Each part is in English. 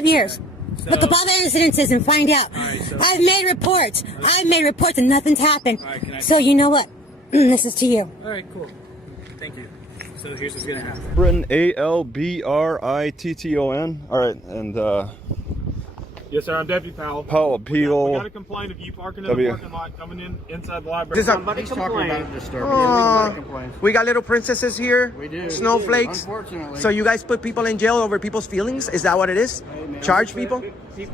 5 years. So, look up all the incidences and find out. Right, so, I've made reports. I've made reports and nothing's happened. Right, so you know what? This is to you. All right, cool. Thank you. So here's what's gonna happen. Britton, A-L-B-R-I-T-T-O-N. All right, and yes, sir. I'm Deputy Powell. Powell Appeal. We got a complaint of you parking in the parking lot, coming in inside the library. Somebody talking about disturbing. We got little princesses here. We do. Snowflakes. Unfortunately. So you guys put people in jail over people's feelings? Is that what it is? Charge people?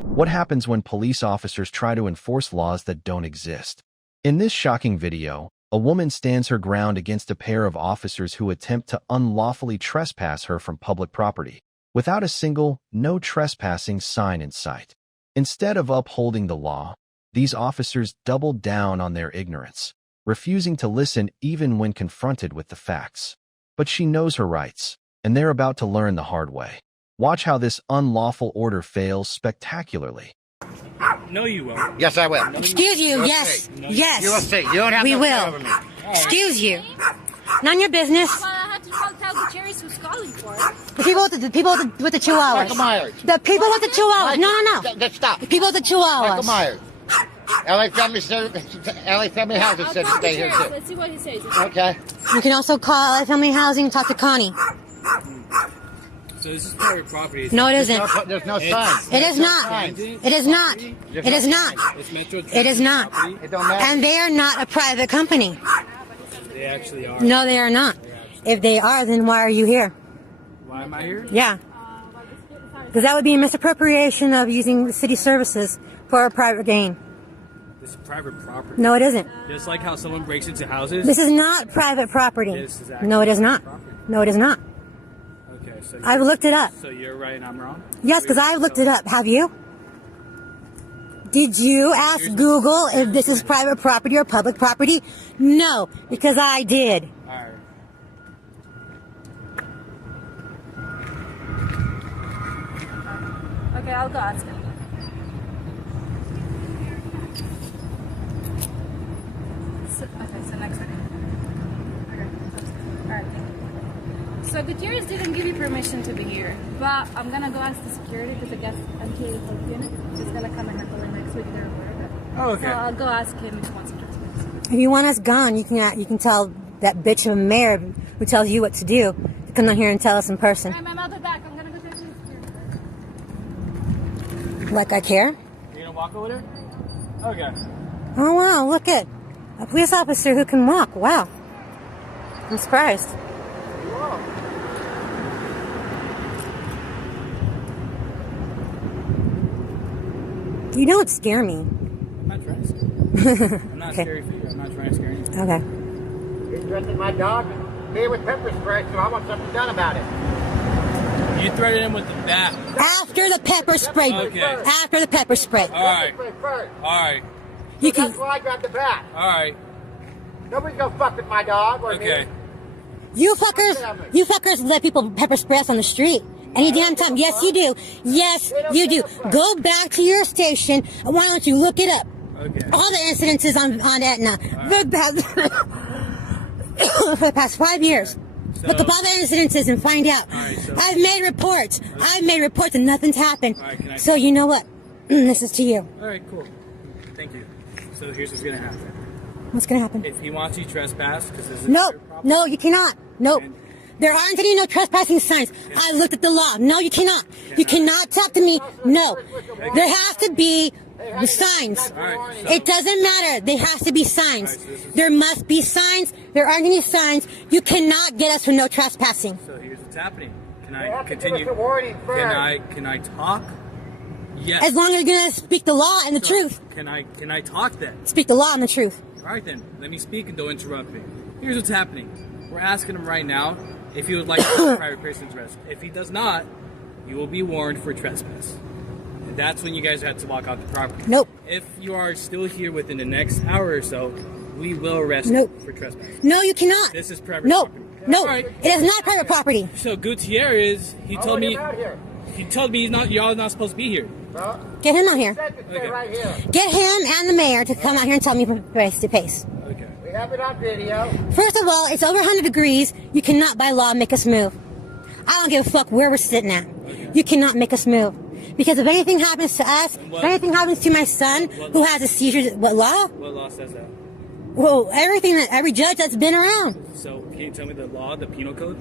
What happens when police officers try to enforce laws that don't exist? In this shocking video, a woman stands her ground against a pair of officers who attempt to unlawfully trespass her from public property, without a single "no trespassing" sign in sight. Instead of upholding the law, these officers double down on their ignorance, refusing to listen even when confronted with the facts. But she knows her rights, and they're about to learn the hard way. Watch how this unlawful order fails spectacularly. No, you won't. Yes, I will. Excuse you. Yes. Yes. You will see. You don't have we no will. power over me. Excuse you. None of your business. Well, I had to tell the cherries who's calling for it. The people with the chihuahuas. Michael Myers. The people with the chihuahuas. No. Stop. The people with the chihuahuas. Michael Myers. LA Family Housing said to stay here too. Let's see what he says. Okay. You can also call LA Family Housing and talk to Connie. So this is private property. No, it isn't. There's no sign. It is not. It is not. It is not. It is not. It don't matter. And they are not a private company. They actually are. No, they are not. If they are, then why are you here? Why am I here? Yeah. Because that would be a misappropriation of using the city services for a private gain. This is private property. No, it isn't. Just like how someone breaks into houses. This is not private property. This is actually no, it is not. property. No, it is not. Okay, so I've looked it up. So you're right and I'm wrong? Yes, because I've looked it up. Have you? Did you ask Google if this is private property or public property? No, because I did. All right. Okay, I'll go ask him. So next time. Okay. All right. So Gutierrez didn't give you permission to be here, but I'm gonna go ask the security because I guess MTA unit is gonna come in hopefully next week. They're aware of it. Oh, okay. So I'll go ask him if he wants to trespass. If you want us gone, you can tell that bitch of a mayor who tells you what to do to come down here and tell us in person. All right, Mom, I'll be back. I'm gonna go talk to the security. Like I care? You're gonna walk over there? Okay. Oh wow, look at a police officer who can walk. Wow. I'm surprised. You don't scare me. I'm not trying to scare you. I'm not Okay. scary for you. I'm not trying to scare you. Okay. You're threatening my dog. Me with pepper spray, so I want something done about it. You threatened him with the bat. After the pepper spray. Okay. After the pepper spray. All right. Pepper spray first. All right. You can. That's why I grabbed the bat. All right. Nobody's gonna fuck with my dog or Okay. me. You fuckers let people pepper spray us on the street. Any damn time. Yes, you do. Yes, you do. Go back to your station. And why don't you look it up? Okay. All the incidences on Aetna. For the past 5 years. So, Look up all the incidences and find out. Right, so, I've made reports. I've made reports and nothing's happened. Right, so you know what? This is to you. all right, cool. Thank you. So here's what's gonna happen. What's going to happen? If he wants you to trespass, because this is No, your property, no, you cannot. Nope. And- There aren't any no trespassing signs. I looked at the law. No, you cannot. You cannot talk to me. No. There has to be the signs. Alright, so- It doesn't matter. There has to be signs. There must be signs. There aren't any signs. You cannot get us for no trespassing. So here's what's happening. Can They I have to give continue? us a warning first. Can I talk? Yes. As long as you're going to speak the law and the truth. Can I talk then? Speak the law and the truth. All right then. Let me speak and don't interrupt me. Here's what's happening. We're asking him right now if he would like to take private person's risk. If he does not, you will be warned for trespass. And that's when you guys have to walk out the property. Nope. If you are still here within the next hour or so, we will arrest Nope. you for trespass. No, you cannot. This is private No. property. No. All right. It is not private property. So Gutierrez, he told me Out here. y'all not supposed to be here. Well, Get him out here. said to stay Okay. right here. Get him and the mayor to come out here and tell me face to face. Okay. We have it on video. First of all, it's over 100 degrees. You cannot by law make us move. I don't give a fuck where we're sitting at. You cannot make us move. Because if anything happens to us, if anything happens to my son who has a seizure, what law? What law says that? Well, every judge that's been around. So can you tell me the law, the penal code,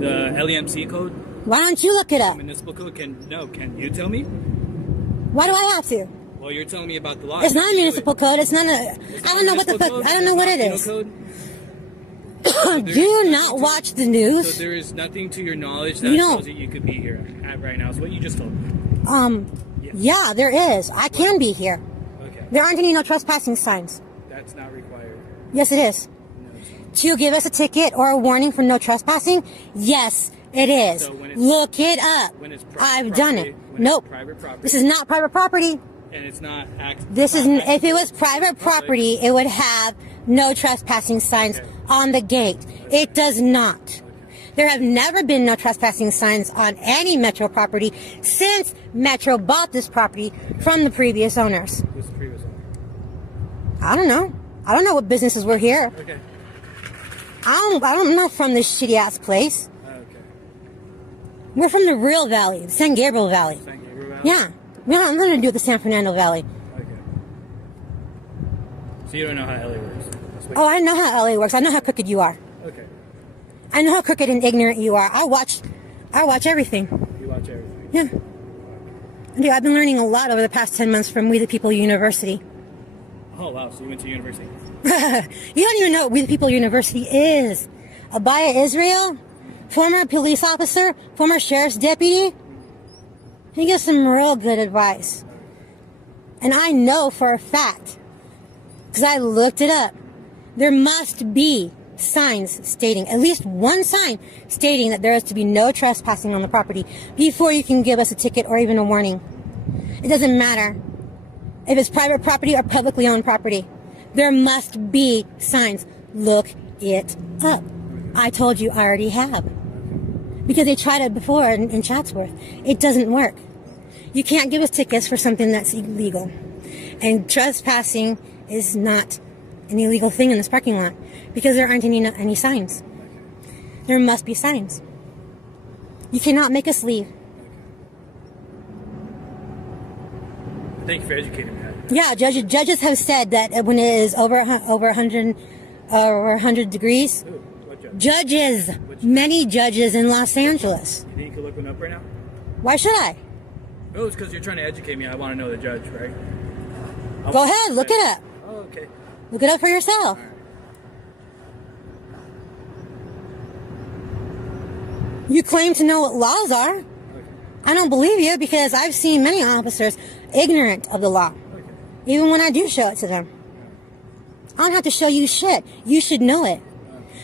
the LEMC code, Why don't you look it up? municipal code? Can you tell me? Why do I have to? Well, you're telling me about the law. It's not a municipal code. It's not a. I don't know what the fuck. I don't know what it is. Do you not watch the news? So there is nothing to your knowledge that tells you could be here right now. Is what you just told me. Yeah, there is. I can be here. Okay. There aren't any no trespassing signs. That's not required. Yes, it is. No, it's not. To give us a ticket or a warning for no trespassing? Yes, it is. So when it's, look it up. When it's I've done it. when Nope. It's private property. This is not private property. And it's not. If it was private property, it would have no trespassing signs on the gate. It does not. There have never been no trespassing signs on any Metro property since Metro bought this property from the previous owners. Who's the previous owner? I don't know. I don't know what businesses were here. Okay. I'm not from this shitty ass place. Okay. We're from the real valley, the San Gabriel Valley. San Gabriel Valley? Yeah. We don't have nothing to do with the San Fernando Valley. Okay. So you don't know how LA works? Oh, I know how LA works. I know how crooked you are. Okay. I know how crooked and ignorant you are. I watch everything. You watch everything? Yeah. Dude, I've been learning a lot over the past 10 months from We the People University. Oh, wow. So you went to university? You don't even know what We the People University is. Abaya Israel, former police officer, former sheriff's deputy. He gives some real good advice. And I know for a fact, because I looked it up, there must be signs stating, at least one sign stating that there is to be no trespassing on the property before you can give us a ticket or even a warning. It doesn't matter if it's private property or publicly owned property. There must be signs. Look it up. I told you I already have. Because they tried it before in Chatsworth. It doesn't work. You can't give us tickets for something that's illegal. And trespassing is not an illegal thing in this parking lot because there aren't any signs. There must be signs. You cannot make us leave. Thank you for educating me. Yeah, judges have said that when it is over 100 degrees. Ooh, what judge? Judges, many judges in Los Angeles. You think you can look one up right now? Why should I? Oh, it's because you're trying to educate me. I want to know the judge, right? Go ahead, look it up. Oh, okay. Look it up for yourself. You claim to know what laws are. Okay. I don't believe you because I've seen many officers ignorant of the law. Okay. Even when I do show it to them. I don't have to show you shit. You should know it.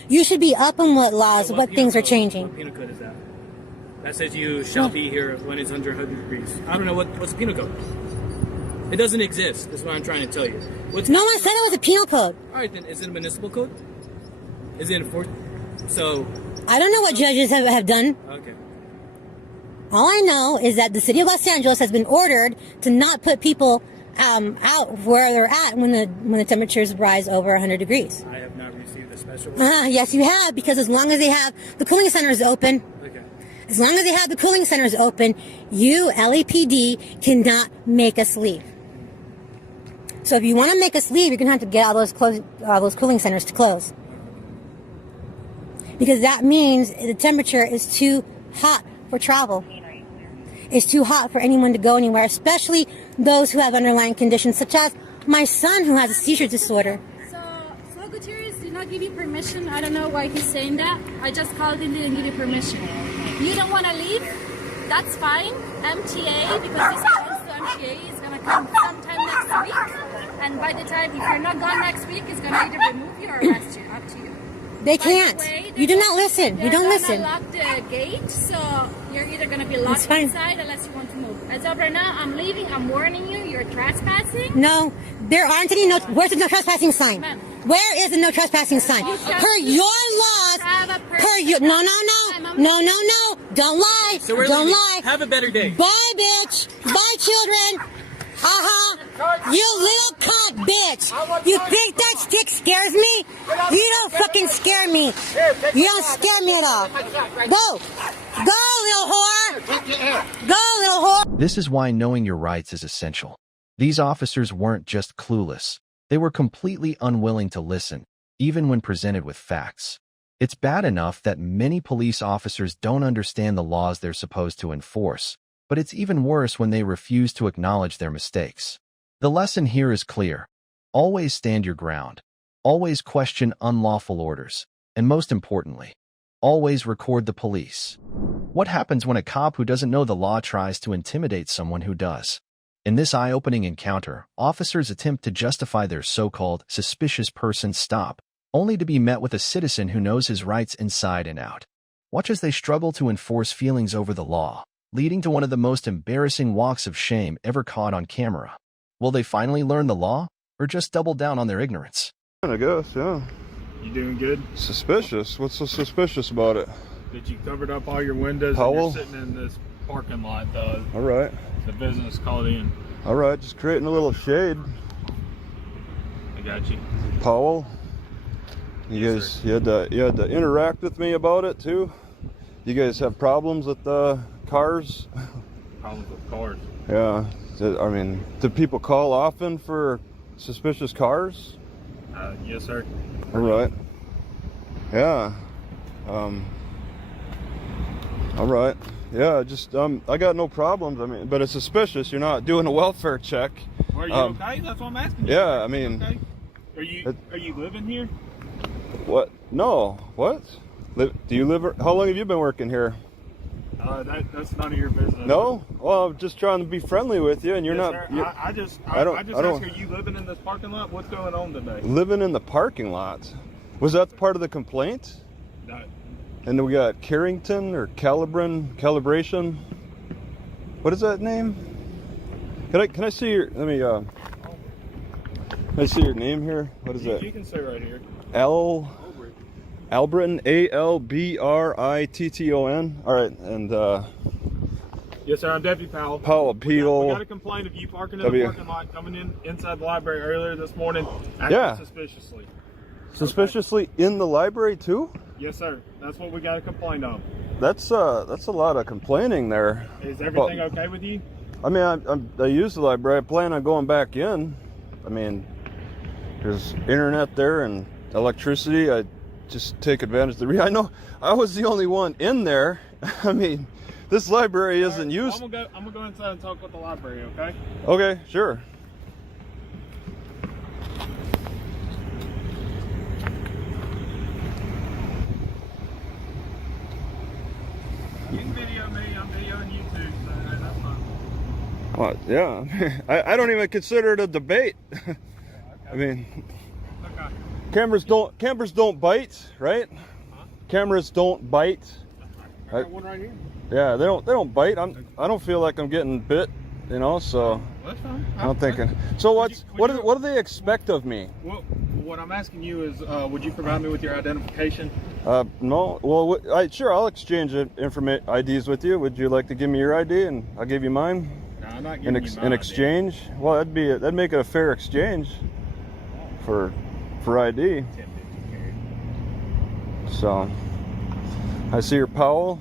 You should be up on what laws, So what things are code- changing. What penal code is that? That says you shall be here when it's under 100 degrees. I don't know what's the penal code. It doesn't exist. That's what I'm trying to tell you. No one said it was a penal code. All right, then is it a municipal code? Is it enforced? So. I don't know what judges have done. Okay. All I know is that the city of Los Angeles has been ordered to not put people out where they're at when the temperatures rise over 100 degrees. I have not received a special. Yes, you have, because as long as they have the cooling centers open, Okay. as long as they have the cooling centers open, you, LAPD, cannot make us leave. So if you want to make us leave, you're going to have to get all those cooling centers to close. Because that means the temperature is too hot for travel. It's too hot for anyone to go anywhere, especially those who have underlying conditions, such as my son who has a seizure disorder. So Gutierrez did not give you permission. I don't know why he's saying that. I just called him, didn't give you permission. You don't want to leave? That's fine. MTA, because this belongs to MTA, is going to come sometime next week. And by the time, if you're not gone next week, it's going to either remove you or arrest you. Up to you. They can't. You do not listen. You don't listen. They're going to lock the gate, so you're either going to be locked inside unless you want to move. As of right now, I'm leaving. I'm warning you. You're trespassing. No, there aren't any no. Where's the no trespassing sign? Ma'am. Where is the no trespassing sign? Per your laws. Per your no. Don't lie. So we're Don't leaving. lie. Have a better day. Bye, bitch. Bye, children. You little cunt bitch. You think that stick scares me? You don't fucking scare me. You don't scare me at all. Go. Go, little whore. Go, little whore. This is why knowing your rights is essential. These officers weren't just clueless. They were completely unwilling to listen, even when presented with facts. It's bad enough that many police officers don't understand the laws they're supposed to enforce, but it's even worse when they refuse to acknowledge their mistakes. The lesson here is clear. Always stand your ground. Always question unlawful orders. And most importantly, always record the police. What happens when a cop who doesn't know the law tries to intimidate someone who does? In this eye-opening encounter, officers attempt to justify their so-called suspicious person stop, only to be met with a citizen who knows his rights inside and out. Watch as they struggle to enforce feelings over the law, leading to one of the most embarrassing walks of shame ever caught on camera. Will they finally learn the law, or just double down on their ignorance? I guess, yeah. You doing good? Suspicious? What's so suspicious about it? Did you covered up all your windows Powell? and you're sitting in this parking lot, All right. the business called in. All right, just creating a little shade. I got you. Powell, you Yes, guys, you had to interact with me about it too. You guys have problems with cars? Problems with cars. Yeah. I mean, do people call often for suspicious cars? Yes, sir. All right. Yeah. All right. Yeah, just I got no problems. I mean, but it's suspicious. You're not doing a welfare check. Are you okay? That's what I'm asking you. Yeah, I mean, Okay? Are you living here? what? No. What? Do you live? How long have you been working here? That's none of your business. No. Well, I'm just trying to be friendly with you, and you're Yes, not. sir. You're I just I don't- asked, are you living in this parking lot? What's going on today? living in the parking lot. Was that part of the complaint? No. And then we got Carrington or Calibration. What is that name? Can I see your? Let me. Can I see your name here? What is that? You can say right here. Albritton, Albritton. All right, and Yes, sir. I'm Deputy Powell. Powell, We Peel. got a complaint of you parking in the parking lot, coming in inside the library earlier this morning, acting Yeah. suspiciously. Suspiciously in the library too? Yes, sir. That's what we got a complaint on. That's a lot of complaining there. Is everything okay with you? I mean, I use the library. I plan on going back in. I mean, there's internet there and electricity. I just take advantage of I know I was the only one in there. I mean, this library isn't used. I'm gonna go inside and talk with the library, okay? Okay, sure. You can video me. I'm videoing you too, so that's fine. Well, yeah. I don't even consider it a debate. I mean, Okay. cameras don't bite, right? Huh? Cameras don't bite. I got one right here. Yeah, they don't bite. I don't feel like I'm getting bit, you know. So Well, that's fine. I'm thinking. So what do they expect of me? Well, what I'm asking you is, would you provide me with your identification? No. Well, sure. I'll exchange IDs with you. Would you like to give me your ID and I'll give you mine? No, I'm not giving you my In ID. exchange? Well, that'd make it a fair exchange for ID. So I see your Powell.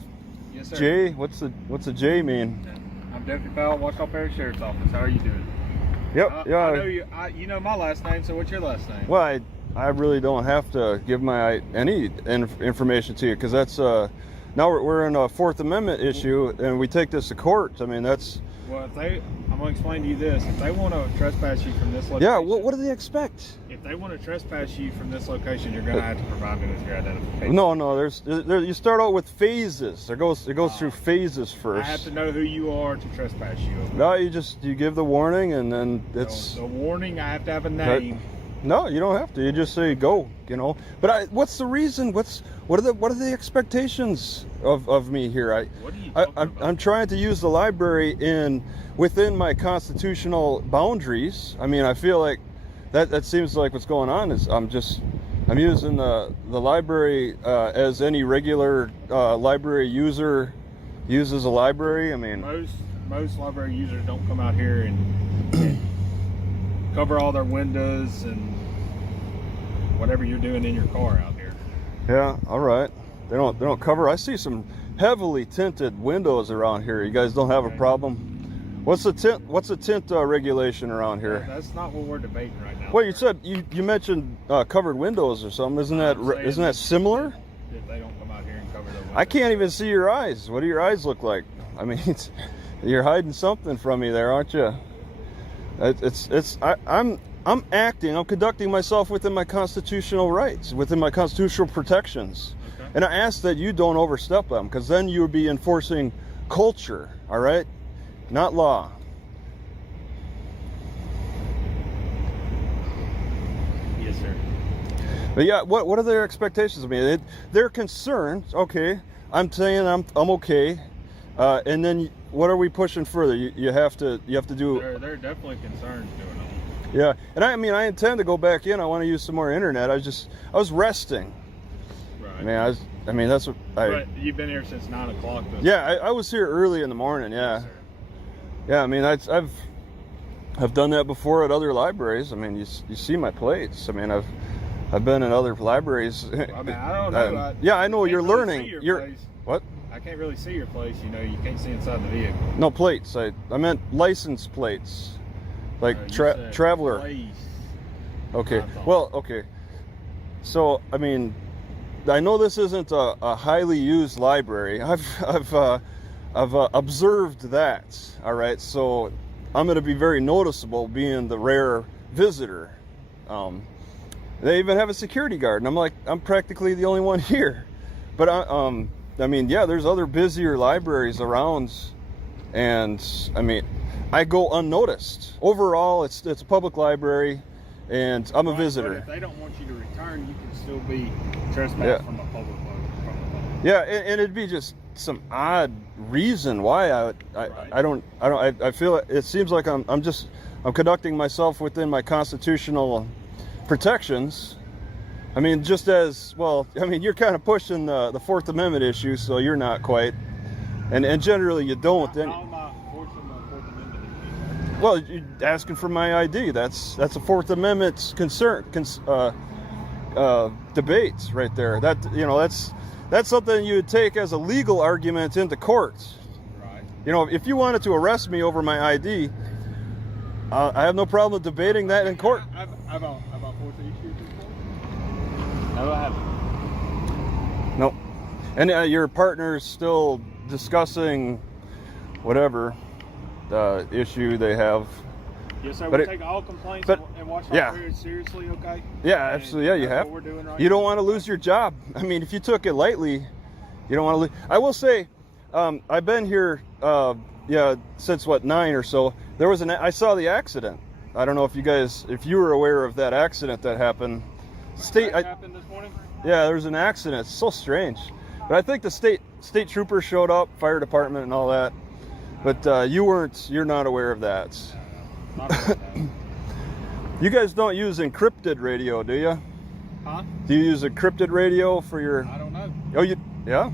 Yes, sir. J. What's the J mean? I'm Deputy Powell, Washington Parish Sheriff's Office. How are you doing? Yep. Yeah. I know you. You know my last name. So what's your last name? Well, I really don't have to give any information to you because that's now we're in a Fourth Amendment issue and we take this to court. I mean that's. Well, I'm gonna explain to you this. If they want to trespass you from this location, Yeah. What do they expect? If they want to trespass you from this location, you're gonna have to provide me with your identification. No. You start out with phases. It goes through phases I first. have to know who you are to trespass you. No, you give the warning and then it's. The warning. I have to have a name. No, you don't have to. You just say go. You know. But what's the reason? What are the expectations of me here? What are you talking about? I'm trying to use the library within my constitutional boundaries. I mean, I feel like that seems like what's going on is I'm using the library as any regular library user uses a library. I mean, most library users don't come out here and cover all their windows and whatever you're doing in your car out here. Yeah, all right. They don't cover. I see some heavily tinted windows around here. You guys don't have a problem? What's the tint regulation around here? That's not what we're debating right now. Well, you said you mentioned covered windows or something. Isn't that similar? If they don't come out here and cover their windows. I can't even see your eyes. What do your eyes look like? I mean, you're hiding something from me there, aren't you? I'm acting. I'm conducting myself within my constitutional rights, within my constitutional protections. Okay. And I ask that you don't overstep them, because then you would be enforcing culture. All right. Not law. Yes, sir. But yeah, what are their expectations of me? They're concerned. Okay, I'm saying I'm okay, and then what are we pushing further? You have to do. They're definitely concerned doing it. Yeah, and I mean I intend to go back in. I want to use some more internet. I was resting. Right. I mean that's what I. But you've been here since 9 o'clock. Yeah, I was here early in the morning. Yeah. Yes, yeah, I mean I've done that before at other libraries. I mean you see my plates. I mean I've been in other libraries. I mean I don't know. Yeah, I know you're really learning. What? I can't really see your place. You know, you can't see inside the vehicle. No plates. I meant license plates, like traveler. Place. Okay. Well, okay. So I mean, I know this isn't a highly used library. I've observed that. All right. So I'm going to be very noticeable being the rare visitor. They even have a security guard, and I'm practically the only one here. But I mean, yeah, there's other busier libraries around, and I mean, I go unnoticed. Overall, it's a public library, and I'm a visitor. But if they don't want you to return, you can still be trespassed from a public library. Yeah, and it'd be just some odd reason why I feel it seems like I'm conducting myself within my constitutional protections. I mean, just as well. I mean, you're kind of pushing the Fourth Amendment issue, so you're not quite, and generally you don't. How am I pushing the Fourth Amendment issue? Well, you're asking for my ID. That's a Fourth Amendment debate right there. That's something you would take as a legal argument into court. Right. You know, if you wanted to arrest me over my ID, I have no problem debating that in court. I've forced the issue in court. No, I haven't. Nope. And your partner's still discussing whatever issue they have. Yes, sir. We take all complaints and watch that very seriously, okay? Yeah, absolutely. Yeah, you have. What we're doing right you don't want to lose your job. I mean, if you took it lightly, you don't want to lose. I will say, I've been here, since 9 or so. There was I saw the accident. I don't know if you were aware of that accident that happened. Happened this morning? Yeah, there was an accident. It's so strange. But I think the state troopers showed up, fire department and all that. But you're not aware of that. Not aware of that. You guys don't use encrypted radio, do you? Huh? Do you use encrypted radio for your... I don't know. Oh, yeah?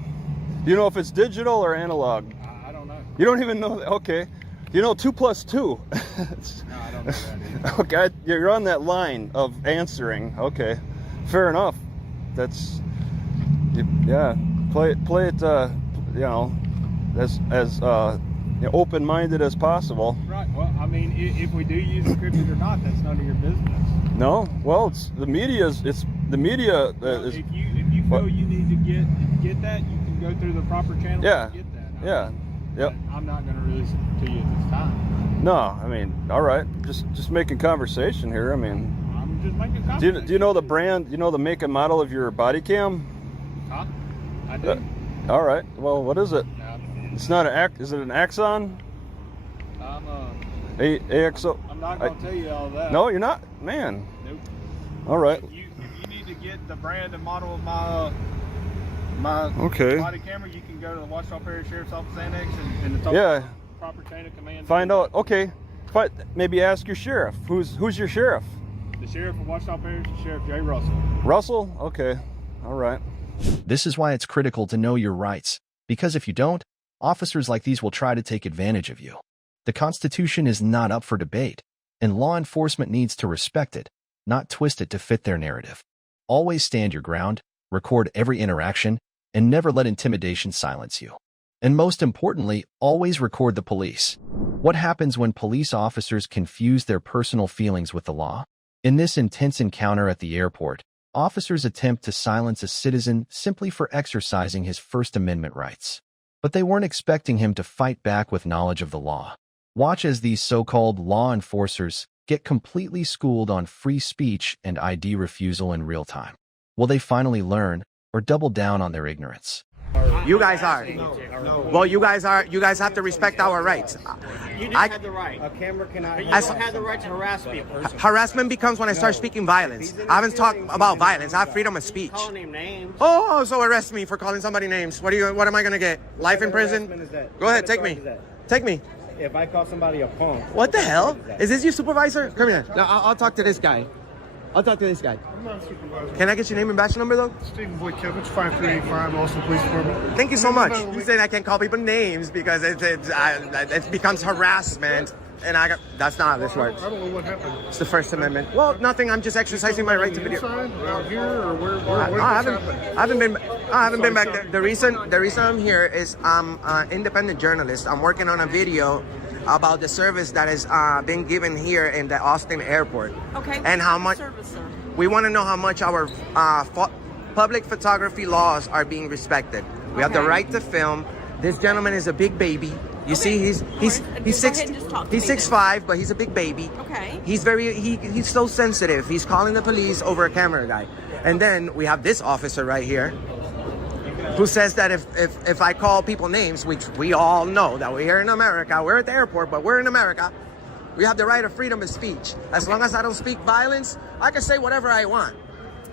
Do you know if it's digital or analog? I don't know. You don't even know that? Okay. You know 2 + 2? No, I don't know that either. Okay, you're on that line of answering. Okay, fair enough. That's... Yeah, play it, as open-minded as possible. Right. Well, I mean, if we do use encrypted or not, that's none of your business. No. Well, it's the media. If you feel you need to get that, you can go through the proper channels to get that. Yep. I'm not going to release it to you at this time. No, I mean, all right. Just making conversation here. I mean, I'm just making conversation. Do you know the brand? You know the make and model of your body cam? Huh? I do. All right. Well, what is it? It's not Is it an Axon? AXO. I'm not going to tell you all that. No, you're not, man. Nope. All right. If you need to get the brand and model of my body camera, you can go to the Washington Parish Sheriff's Office Annex and it's proper chain of command. Find out. Okay. Maybe ask your sheriff. Who's your sheriff? The sheriff of Washington Parish is Sheriff J. Russell. Russell? Okay. All right. This is why it's critical to know your rights, because if you don't, officers like these will try to take advantage of you. The Constitution is not up for debate, and law enforcement needs to respect it, not twist it to fit their narrative. Always stand your ground, record every interaction, and never let intimidation silence you. And most importantly, always record the police. What happens when police officers confuse their personal feelings with the law? In this intense encounter at the airport, officers attempt to silence a citizen simply for exercising his First Amendment rights. But they weren't expecting him to fight back with knowledge of the law. Watch as these so-called law enforcers get completely schooled on free speech and ID refusal in real time. Will they finally learn or double down on their ignorance? You guys are. Well, you guys are. You guys have to respect our rights. You do have the right. A camera cannot. You don't have the right to harass people. Harassment becomes when I start speaking violence. I haven't talked about violence. I have freedom of speech. Calling him names. Oh, so arrest me for calling somebody names. What am I gonna get? Life in prison? Go ahead, take me. Take me. If I call somebody a punk. What the hell? Is this your supervisor? Come here. No, I'll talk to this guy. I'll talk to this guy. I'm not a supervisor. Can I get your name and badge number though? Stephen Boykevich, 5385, Austin Police Department. Thank you so much. You saying I can't call people names because it becomes harassment, and that's not how this works. I don't know what happened. It's the First Amendment. Well, nothing. I'm just exercising my right to video. Out here or where I haven't been back there. The reason I'm here is I'm an independent journalist. I'm working on a video about the service that is being given here in the Austin airport. Okay. And how much service, sir? We want to know how much our public photography laws are being respected. We have the right to film. This gentleman is a big baby. You see, he's 6'5", but he's a big baby. Okay. He's so sensitive. He's calling the police over a camera guy. And then we have this officer right here who says that if I call people names, which we all know that we're here in America, we're at the airport, but we're in America, we have the right of freedom of speech. As long as I don't speak violence, I can say whatever I want.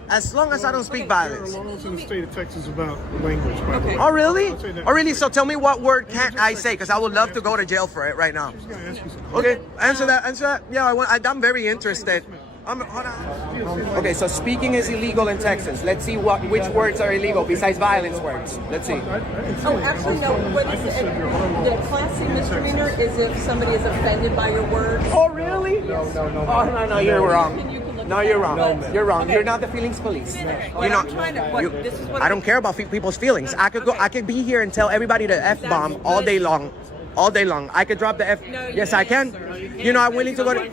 As long as I don't speak violence. There are laws in the state of Texas about language, by the way. Oh, really? Oh, really? So tell me what word can't I say? Because I would love to go to jail for it right now. She's going to ask you something. Okay, answer that. Yeah, I'm very interested. Hold on. Okay, so speaking is illegal in Texas. Let's see which words are illegal besides violence words. Let's see. Oh, actually, no. What is it? The classic misdemeanor is if somebody is offended by your words. Oh, really? No. Oh, no, you're wrong. No, you're wrong. You're wrong. You're not the feelings police. You're not. I don't care about people's feelings. I could be here and tell everybody to F-bomb all day long. All day long. I could drop the F. Yes, I can. You know, I'm willing to go to. I'm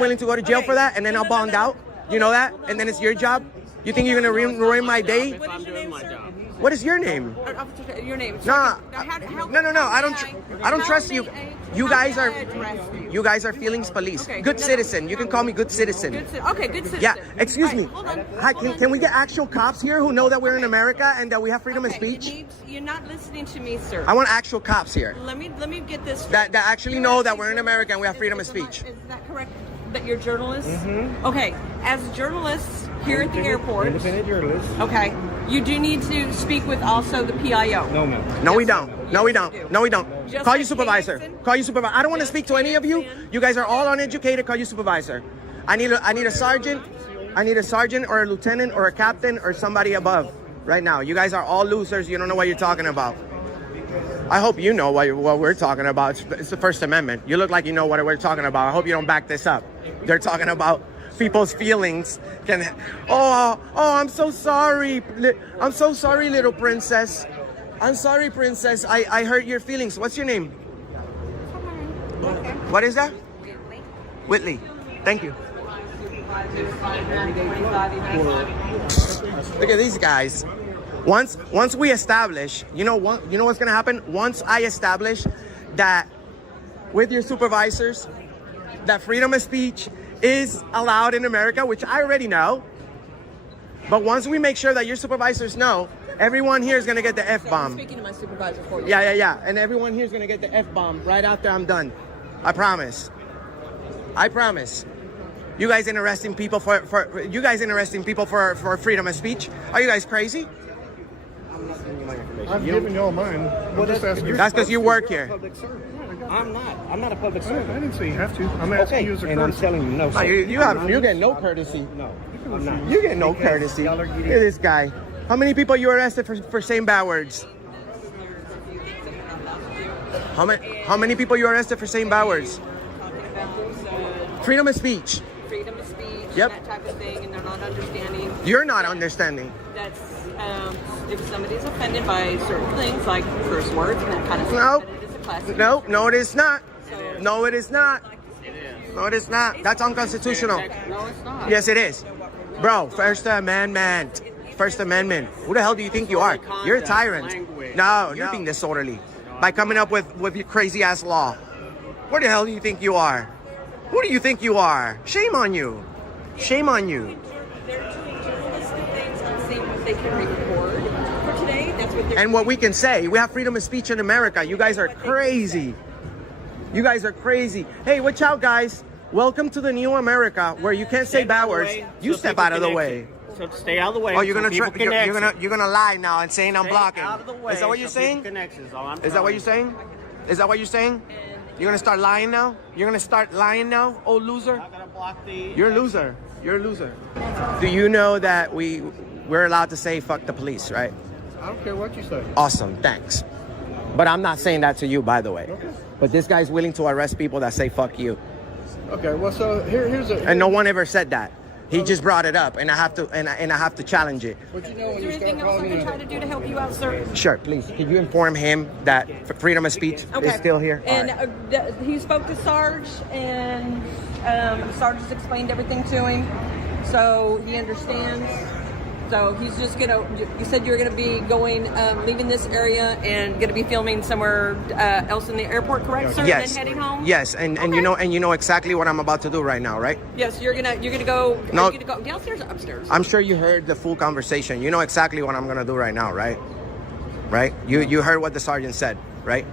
willing to go to jail for that, and then I'll bond out. You know that, and then it's your job. You think you're gonna ruin my day? What is your name, sir? What is your name? Your name. No. I don't trust you. You guys are feelings police. Okay, good citizen. You can call me good citizen. Okay, good citizen. Yeah. Excuse me. Hold on. Hi. Can we get actual cops here who know that we're in America and that we have freedom of speech? You're not listening to me, sir. I want actual cops here. Let me get this That straight. actually know that we're in America and we have freedom of speech. Is that correct? That you're journalists? Mm-hmm. Okay. As journalists here at the airport. Independent journalists. Okay. You do need to speak with also the PIO. No, ma'am. No, we don't. No, we don't. No, we don't. Just Call like your supervisor. Jason? Call your supervisor. I don't want to speak to any of you. You guys are all uneducated. Call your supervisor. I need a sergeant. I need a sergeant or a lieutenant or a captain or somebody above right now. You guys are all losers. You don't know what you're talking about. I hope you know what we're talking about. It's the First Amendment. You look like you know what we're talking about. I hope you don't back this up. They're talking about people's feelings. I'm so sorry. I'm so sorry, little princess. I'm sorry, princess. I hurt your feelings. What's your name? What is that? Whitley. Thank you. Look at these guys. Once we establish, you know what's gonna happen? Once I establish that with your supervisors, that freedom of speech is allowed in America, which I already know. But once we make sure that your supervisors know, everyone here is gonna get the F-bomb. I'm speaking to my supervisor for you. Yeah. And everyone here is gonna get the F-bomb right after I'm done. I promise. You guys interesting people for freedom of speech? Are you guys crazy? I've given y'all mine. That's because you work here. I'm not a public servant. I didn't say you have to. I'm asking you as a courtesy. I'm telling you no. No, you get no courtesy. No, I'm not. You get no courtesy. Look at this guy. How many people you arrested for saying bad words? How many people you arrested for saying bad words? Freedom of speech. Freedom of speech, Yep. that type of thing, and they're not understanding. You're not understanding. That's if somebody's offended by certain things like curse words and that kind of No. stuff, then it is a class. No, it is not. So- No, it is not. No, it is not. That's unconstitutional. No, it's not. Yes, it is. Bro, First Amendment. First Amendment. Who the hell do you think you are? You're a tyrant. No, you're being disorderly by coming up with your crazy ass law. What the hell do you think you are? Who do you think you are? Shame on you. Shame on you. They're doing journalistic things and seeing what they can record for today. That's what they're And what we can say, we have freedom of speech in America. You guys are crazy. You guys are crazy. Hey, watch out, guys. Welcome to the new America where you can't say bad words. You step out of the way. So stay out of the way. Oh, you're gonna so people you're can exit. gonna lie now and saying I'm Stay blocking. out of the way Is that what you're so people saying? can exit is all I'm Is that what you're saying? Is that what you're saying? You're gonna start lying now? You're gonna start lying now, oh loser? I'm not gonna block the. You're a loser. You're a loser. Do you know that we're allowed to say fuck the police, right? I don't care what you say. Awesome, thanks. But I'm not saying that to you, by the way. Okay. But this guy's willing to arrest people that say fuck you. Okay, well, so here's a... And no one ever said that. He just brought it up, and I have to challenge it. But you know, when Is you there start anything else I calling can me try to do to help you out, sir? Sure, please. Can you inform him that freedom of speech is still here? And All right. he spoke to Sarge, and Sarge has explained everything to him, so he understands. So he's just gonna. You said you were gonna be going, leaving this area, and gonna be filming somewhere else in the airport, correct, sir? Yes. And then heading home. Yes, and Okay. you know exactly what I'm about to do right now, right? Yes, you're gonna go. No. Are you gonna go downstairs or upstairs? I'm sure you heard the full conversation. You know exactly what I'm gonna do right now, right? Right? You heard what the sergeant said, right?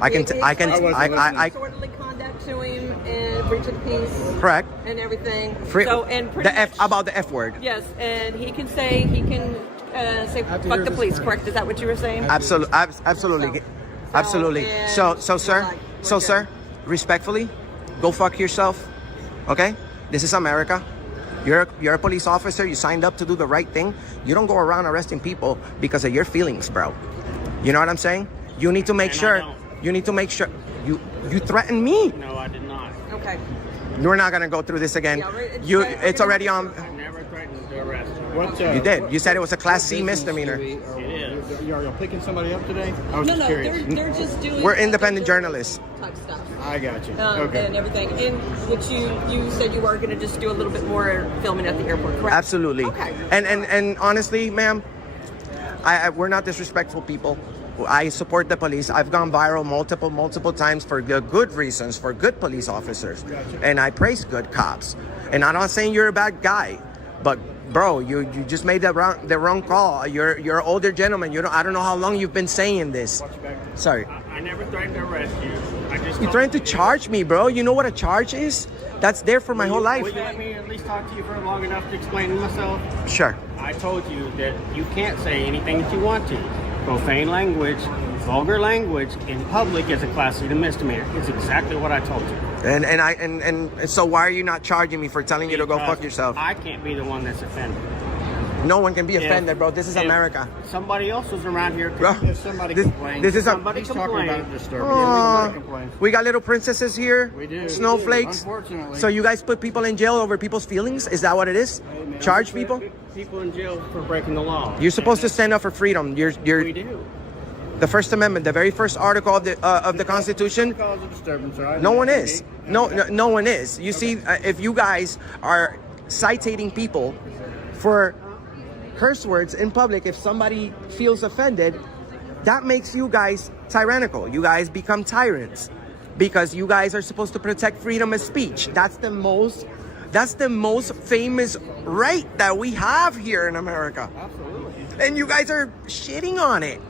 I can Disorderly conduct to him and breach of the peace. correct. And everything. Free, So and pretty the F much- about the F word. Yes, and he can say fuck the police. Correct? Is that what you were saying? Absolutely, absolutely, absolutely. So, sir, respectfully, go fuck yourself. Okay? This is America. You're a police officer. You signed up to do the right thing. You don't go around arresting people because of your feelings, bro. You know what I'm saying? You need to make sure. You need to make sure. You threatened me. No, I did not. Okay. We're not gonna go through this again. Yeah, It's already on. I never threatened to arrest you. What, You did. You said it was a Class C misdemeanor. It is. Are y'all picking somebody up today? I was No, just no, curious. they're just doing. We're independent journalists. Type stuff. I got you. Okay. And everything. And which you said you were going to just do a little bit more filming at the airport, correct? Absolutely. Okay. And honestly, ma'am, we're not disrespectful people. I support the police. I've gone viral multiple times for good reasons, for good police officers. And I praise good cops. And I'm not saying you're a bad guy, but bro, you just made the wrong call. You're an older gentleman. I don't know how long you've been saying this. Sorry. I never threatened to arrest you. I just. You're trying to charge me, bro. You know what a charge is? That's there for my whole life. Will you let me at least talk to you for long enough to explain myself? Sure. I told you that you can't say anything that you want to. Profane language, vulgar language in public is a Class C misdemeanor. It's exactly what I told you. And so why are you not charging me for telling you to go Because fuck yourself? I can't be the one that's offended. No one can be offended, bro. This is If America. Somebody else was around here. Bro, If somebody complains, this is a. Somebody he's talking about complained. it disturbing. Aw, Somebody complains. we got little princesses here. We do. Snowflakes. Unfortunately. So you guys put people in jail over people's feelings? Is that what it is? Hey, man, Charge we people? People in jail for breaking the law. You're supposed to stand up for freedom. We You're do. the First Amendment, the very first article of the Constitution. Cause a disturbance, all right? No one is. No one is. You see, if you guys are citing people for curse words in public, if somebody feels offended, that makes you guys tyrannical. You guys become tyrants because you guys are supposed to protect freedom of speech. That's the most famous right that we have here in America. Absolutely. And you guys are shitting on it.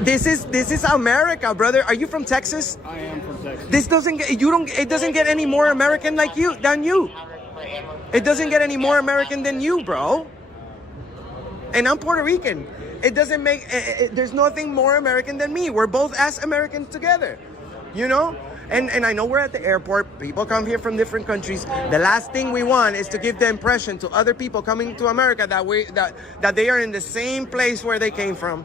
This is America, brother. Are you from Texas? I am from Texas. This doesn't get it doesn't get any more American than you. It doesn't get any more American than you, bro. And I'm Puerto Rican. It doesn't make there's nothing more American than me. We're both as Americans together. You know? And I know we're at the airport. People come here from different countries. The last thing we want is to give the impression to other people coming to America that they are in the same place where they came from.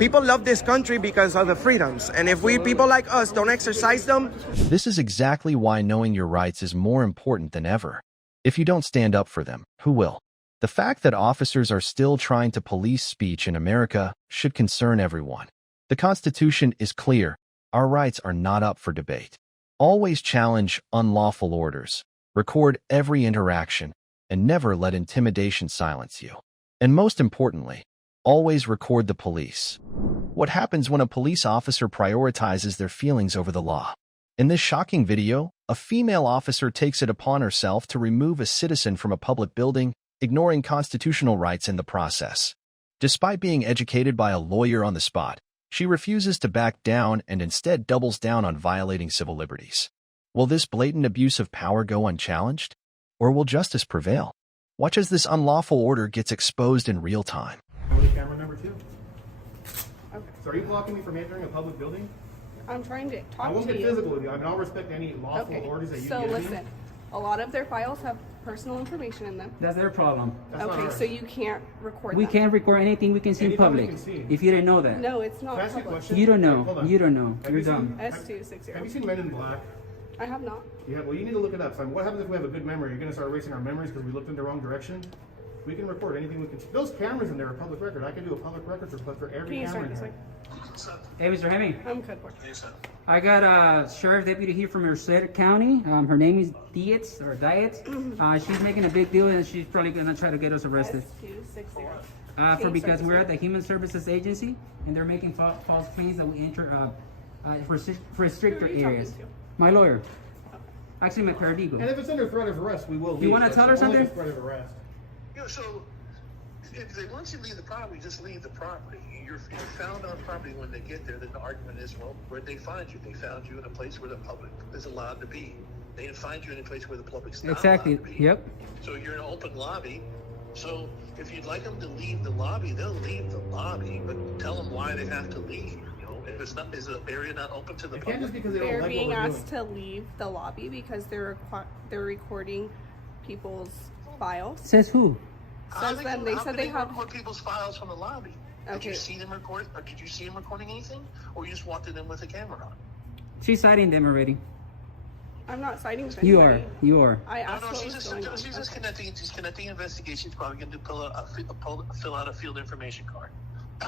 People love this country because of the freedoms. And if we people like us don't exercise them. This is exactly why knowing your rights is more important than ever. If you don't stand up for them, who will? The fact that officers are still trying to police speech in America should concern everyone. The Constitution is clear. Our rights are not up for debate. Always challenge unlawful orders. Record every interaction, and never let intimidation silence you. And most importantly, always record the police. What happens when a police officer prioritizes their feelings over the law? In this shocking video, a female officer takes it upon herself to remove a citizen from a public building, ignoring constitutional rights in the process. Despite being educated by a lawyer on the spot, she refuses to back down and instead doubles down on violating civil liberties. Will this blatant abuse of power go unchallenged? Or will justice prevail? Watch as this unlawful order gets exposed in real time. Camera number 2. Okay. So are you blocking me from entering a public building? I'm trying to talk to you. I won't get physical with you. I mean, I'll respect any lawful orders that you give me. So listen, a lot of their files have personal information in them. That's their problem. Okay, so you can't record We them. can't record anything we can see in Anything we public. can see. If you didn't know that. No, it's not Can I ask you a public. question? You don't Hold know. on. You don't know. Have You're you seen- dumb. S260. Have you seen Men in Black? I have not. Yeah, well, you need to look it up. So what happens if we have a good memory? You're going to start erasing our memories because we looked in the wrong direction? We can record anything we can. Those cameras in there are public record. I can do a public records request for every Can you camera start in this there. way? Hey, Mr. Hemming. I'm good for I got a sheriff deputy here from Merced County. Her name is Dietz. She's making a big deal, and she's probably gonna try to get us arrested. S260. Because we're at the Human Services Agency, and they're making false claims that we enter for stricter Who are you talking areas. to? My lawyer. Actually, my paralegal. And if it's under threat of arrest, we will leave. You want to tell her Only something? if it's threat of arrest. You know, so if they want you to leave the property, just leave the property. You're found on property when they get there. Then the argument is, well, where'd they find you? They found you in a place where the public is allowed to be. They didn't find you in a place where the public's not Exactly. allowed to be. Yep. So you're in an open lobby. So if you'd like them to leave the lobby, they'll leave the lobby, but tell them why they have to leave. You know, if it's not, is the area not open to the It can't just public? because they don't They're like being what we're asked doing. to leave the lobby because they're recording people's files. Says who? How Says they them. can- They how said can they have. record people's files from the lobby. Did Okay. you see them record? Or did you see them recording anything, or you just walked in them with a camera on? She's citing them already. I'm not citing with You anybody. are. You are. I asked No, what she's was just, going on. she's just connecting. She's connecting investigation. She's probably going to fill out a field information card.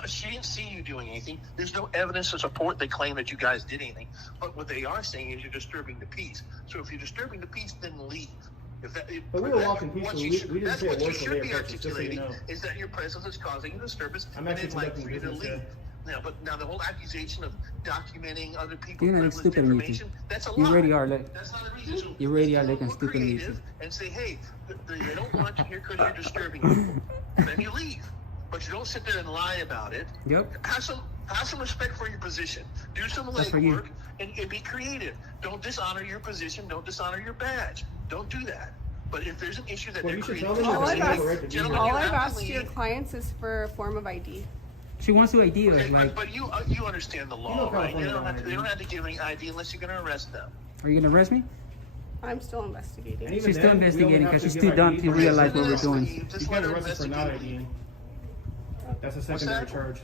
She didn't see you doing anything. There's no evidence to support the claim that you guys did anything. But what they are saying is you're disturbing the peace. So if you're disturbing the peace, then leave. But we were walking peacefully. We didn't that's say a what you word till should they be approached us, just so you articulating, know. is that your presence is causing a disturbance, I'm and actually they'd like conducting for you to business leave. here. Now the whole accusation of documenting other people's You're not privileged stupid on YouTube. information, that's a You lie. already are. Like, That's not a reason. So you already are let's looking get stupid on creative YouTube. and say, hey, they don't want you here because you're disturbing people. Then you leave. But you don't sit there and lie about it. Yep. Have some respect for your position. Do some That's for you. legwork and be creative. Don't dishonor your position. Don't dishonor your badge. Don't do that. But if there's an issue that Well, they're you should creating, tell them All that I've they have asked- a right to be here. gentlemen, All you I've have to asked your leave. clients is for a form of ID. she wants to ID us. Okay, Like, but you understand the law, know right? California They don't have to give any ID unless you're going to arrest them. are you gonna arrest me? I'm still investigating. And even She's still then, we only investigating have because to she's give too dumb ID to for- realize what we're Just doing. You let can't her arrest us for not investigate. IDing. That's a What's secondary that? charge.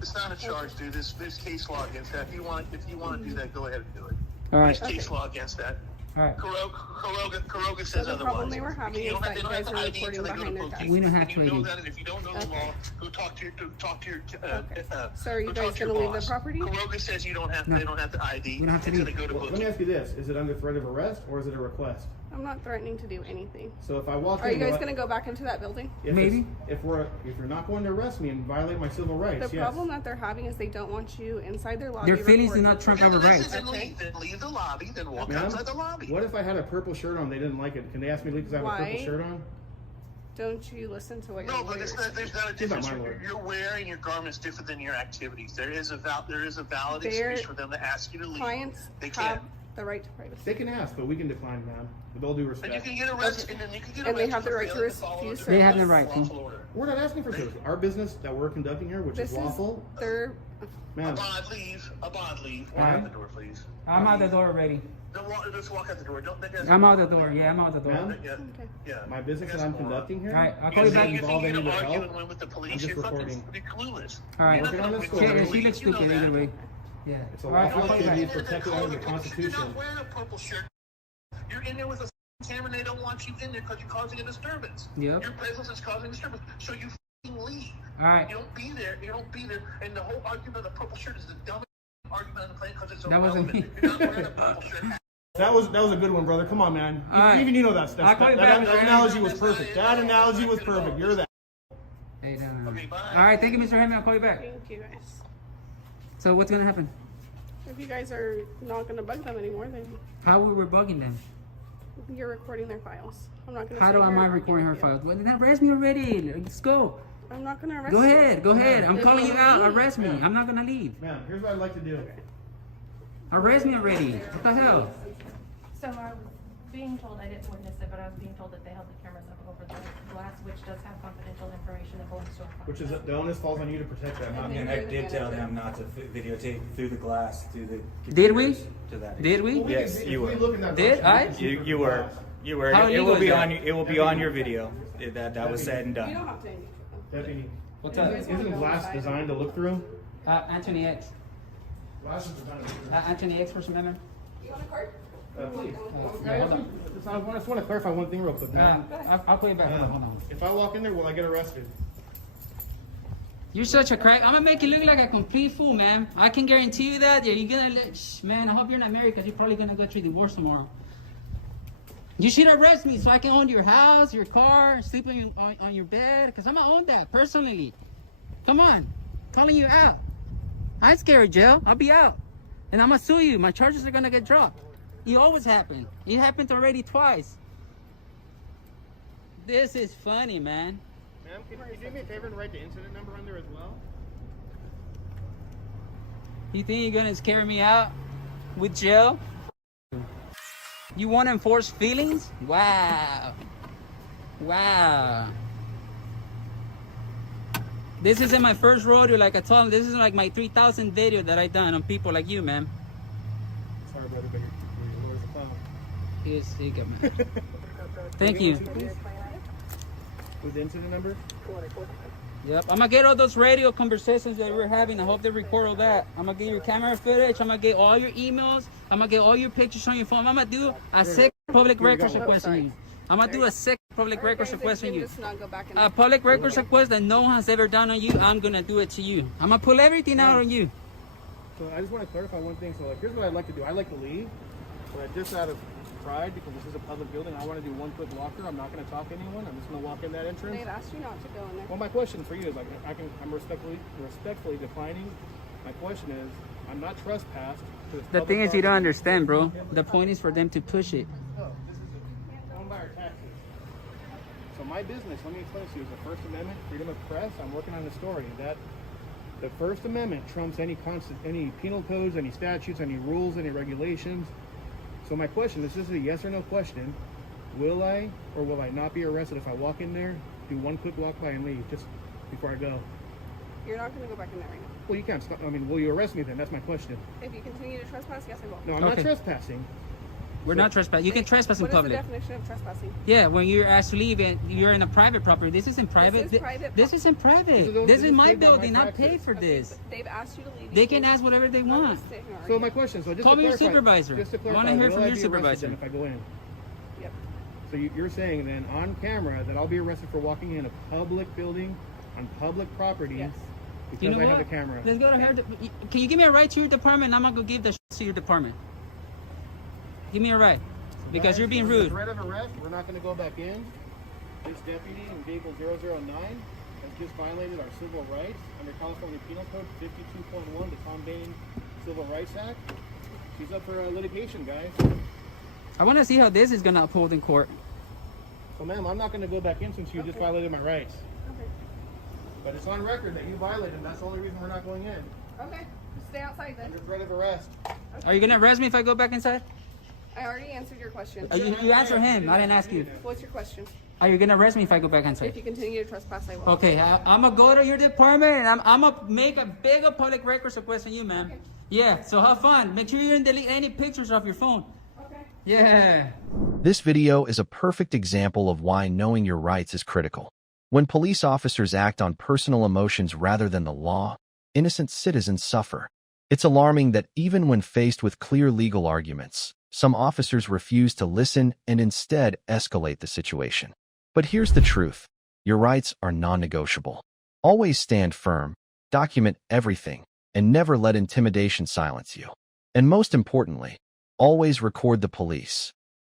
It's not a charge, dude. There's case law against that. If you want to do that, go ahead and do it. All right. There's case law against that. All right. Kuroga says So the otherwise. problem they were having You is don't have- that they you don't guys have are to ID recording until they go behind to their book desks. We don't have And to you know ID. that, and if you don't know the law, go talk to your So are you go guys talk to your gonna leave the boss. property? Kuroga says you don't have. No. They don't have to ID. We don't have to until leave. they go to Well, book let me ask you this: is it under threat of arrest or is it a request? I'm not threatening to do anything. So if I walk Are in, you guys will I- going to go back into that building? if Maybe. it's- if you're not going to arrest me and violate my civil rights, The yes. problem that they're having is they don't want you inside their lobby. Their feelings do recording. not trump our Then rights. leave the lobby. Then walk Ma'am, outside the lobby. what if I had a purple shirt on? They didn't like it. Can they ask me to leave because I have a Why? purple shirt on? Don't you listen to what No, your but lawyers there's not a She's difference. not my lawyer. You're wearing your garments different than your activities. There is a valid Their excuse for them to ask you to leave. clients They have can't. the right to privacy. They can ask, but we can decline, ma'am. With all due And you respect. can get arrested. And then you can get And they arrested have the for right to failing follow refuse the They have the lawful right to. order. We're not asking for service. Our business that we're conducting here, which This is lawful, is their Ma'am. Abad, leave. Abad, leave. Walk Alright. out the door, please. I'm out the door already. Just walk out the door. Don't. I'm out the door. Yeah, I'm out the door. Ma'am? Yeah. My business that I'm conducting here. Alright, I'll call you back. You Involve think any you're with help? arguing with the police? I'm just You're fucking recording. clueless. Alright. You're not Working on gonna this win story. the She police, looks you know stupid that. either way. Yeah. It's a Alright, lawful I'll call you activity back. protected under the You're Constitution. not wearing a purple shirt. You're in there with a camera and they don't want you in there because you're causing a disturbance. Yep. Your presence is causing a disturbance. So you fucking leave. Alright. You don't be there. You don't be there. And the whole argument of the purple shirt is the dumbest argument on the planet because it's That wasn't irrelevant. me. You're not wearing a purple shirt. That was a good one, brother. Come on, man. Alright. Even you know that stuff. I'll call you That back. analogy was perfect. That analogy was perfect. You're that. Hey, down. Okay, bye. Alright, thank you, Mr. Hammond. I'll call you back. Thank you guys. So what's gonna happen? If you guys are not gonna bug them anymore, then How we were bugging them? you're recording their files. I'm not gonna. How sit do here am I and argue recording her with you. files? Well, then arrest me already. Let's go. I'm not gonna arrest Go you. ahead. Go ahead. I'm Then calling you leave. out. Arrest me. I'm not gonna leave. Ma'am, here's what I'd like to do. Arrest me already. What the hell? So I was being told, I didn't witness it, but I was being told that they held the cameras up over the glass, which does have confidential information that belongs to our Which is the onus falls on you to protect that, not me. And I did tell them not to videotape through the glass, through the Did we? computers to that Did we? Well, Yes, if you we were. look in that Did box, I? we can see You were. You were. How It illegal will is be that? on. It will be on your video. That was said and You don't done. have to. Deputy, What's up? isn't glass designed to look through? Anthony X. Glass is designed to look through. Anthony X, First Amendment. You want a card? Please. Yeah, hold on. I just want to clarify one thing real quick, man. I'll call you back. Hold on. If I walk in there, will I get arrested? You're such a crack. I'm gonna make you look like a complete fool, man. I can guarantee you that. Yeah, you're gonna, man. I hope you're not married because you're probably gonna go through divorce tomorrow. You should arrest me so I can own your house, your car, sleep on your bed, because I'm gonna own that personally. Come on, calling you out. I ain't scared of jail. I'll be out, and I'm gonna sue you. My charges are gonna get dropped. It always happen. It happened already twice. This is funny, man. Ma'am, can you do me a favor and write the incident number on there as well? You think you're gonna scare me out with jail? You want to enforce feelings? Wow. Wow. This isn't my first rodeo, like I told him. This is like my 3,000 video that I done on people like you, man. Sorry, brother, but your lawyer's a clown. Yes, you got me. Thank you. With the incident number? Yep, I'm gonna get all those radio conversations that we're having. I hope they record all that. I'm gonna get your camera footage. I'm gonna get all your emails. I'm gonna get all your pictures on your phone. I'm gonna do a sick public records request on you. I'm gonna do a sick public records request on you. A public records request that no one has ever done on you. I'm gonna do it to you. I'm gonna pull everything out on you. So I just want to clarify one thing. So like, here's what I'd like to do. I'd like to leave, but just out of pride, because this is a public building, I want to do one quick walker. I'm not going to talk to anyone. I'm just going to walk in that entrance. They've asked you not to go in there. Well, my question for you is like, I'm respectfully declining. My question is, I'm not trespassed. The thing is, you don't understand, bro. The point is for them to push it. No, this is owned by our taxes. So my business, let me explain to you, is the First Amendment, freedom of press. I'm working on the story that the First Amendment trumps any penal codes, any statutes, any rules, any regulations. So my question, this is a yes or no question. Will I or will I not be arrested if I walk in there, do one quick walk by and leave just before I go? You're not going to go back in there right now. Well, you can't stop. I mean, will you arrest me then? That's my question. If you continue to trespass, yes, I will. No, I'm not trespassing. We're not trespassing. You can trespass in public. What is the definition of trespassing? Yeah, when you're asked to leave and you're in a private property. This isn't private. This is private. This isn't private. This is my building. I paid for Okay, this. but they've asked you to leave. They can ask whatever they want. So my question, so just Call to me your clarify, supervisor. Just to I clarify, want to hear will from I your be arrested supervisor. then if I go in? Yep. So you're saying then on camera that I'll be arrested for walking in a public building on public property Yes. because You know I what? have a camera. Let's go to her. Can you give me a ride to your department? I'm gonna go give the to your department. Give me a ride, because you're being Under rude. threat of arrest, we're not going to go back in. This deputy in vehicle 009 has just violated our civil rights under California Penal Code 52.1, the Tom Bain Civil Rights Act. She's up for litigation, guys. I want to see how this is gonna uphold in court. So, ma'am, I'm not going to go back in since you just violated my rights. Okay. But it's on record that you violated them. That's the only reason we're not going in. Okay. Stay outside then. Under threat of arrest. Are you gonna arrest me if I go back inside? I already answered your question. You answer him. I didn't ask you. What's your question? Are you gonna arrest me if I go back inside? If you continue to trespass, I will. Okay, I'm gonna go to your department and I'm gonna make a big public records request on you, ma'am. Okay. Yeah, so have fun. Make sure you don't delete any pictures off your phone. Okay. Yeah. This video is a perfect example of why knowing your rights is critical. When police officers act on personal emotions rather than the law, innocent citizens suffer. It's alarming that even when faced with clear legal arguments, some officers refuse to listen and instead escalate the situation. But here's the truth. Your rights are non-negotiable. Always stand firm, document everything, and never let intimidation silence you. And most importantly, always record the police.